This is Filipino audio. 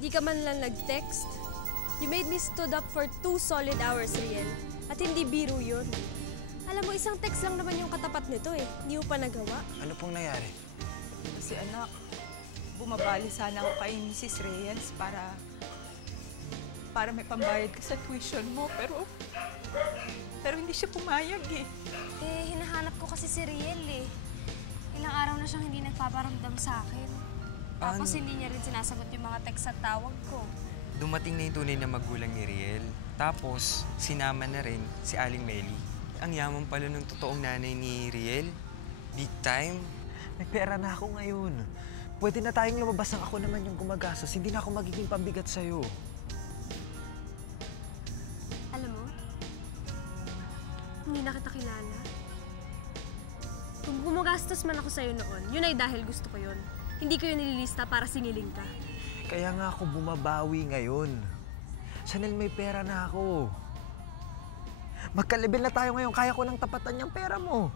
Di ka man lang nag-text. You made me stood up for 2 solid hours, Riel. At hindi biro yun. Alam mo, isang text lang naman yung katapat nito eh. Hindi mo pa nagawa. Ano pong nangyari? Kasi anak, bumabali sana ako kay Mrs. Reyes para may pambayad ka sa tuition mo, pero hindi siya pumayag eh. Hinahanap ko kasi si Riel eh. Ilang araw na siyang hindi nagpaparamdam sa akin. Tapos hindi niya rin sinasagot yung mga text at tawag ko. Dumating na yung tunay na magulang ni Riel. Tapos, sinama na rin si Aling Meli. Ang yaman pala ng totoong nanay ni Riel. Big time. May pera na ako ngayon. Pwede na tayong lumabas ng ako naman yung gumagastos. Hindi na ako magiging pambigat sa'yo. Alam mo, hindi na kita kilala. Kung gumagastos man ako sa'yo noon, yun ay dahil gusto ko yun. Hindi ko yun nililista para singiling ka. Kaya nga ako bumabawi ngayon. Sanel, may pera na ako. Magkalibel na tayo ngayon. Kaya ko nang tapatan yung pera mo.